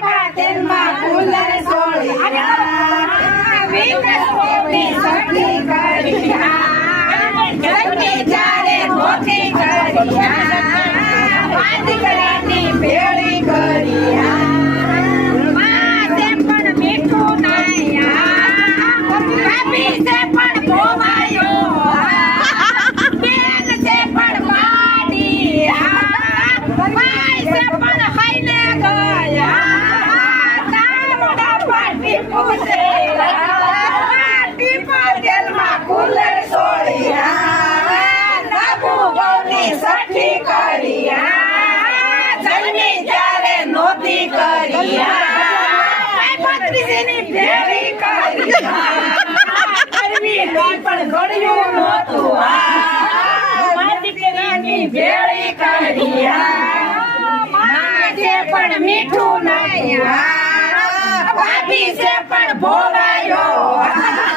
તેલમાં કુલર સોળિયા વિકસોની સઠી કર્યા જગની ચારે મોટી કર્યા વાદકરાની ભેળી કર્યા માસે પણ મીઠું નાયા કાપી છે પણ ભોવાયો બેન છે પણ પાડી ભાઈ છે પણ ખાઈને ગયા ટીપા તેલમાં કુલર સોળિયા નાબુ બહુની સઠી કર્યા જન્મી ત્યારે નોતી કર્યા ભત્રીજીની ભેળી કર્યા કરવી લોહી પણ ઘડ્યું નહોતું દીકરીની ભેળી કર્યા માજે પણ મીઠું નાયા ભાભી છે પણ ભોવાયો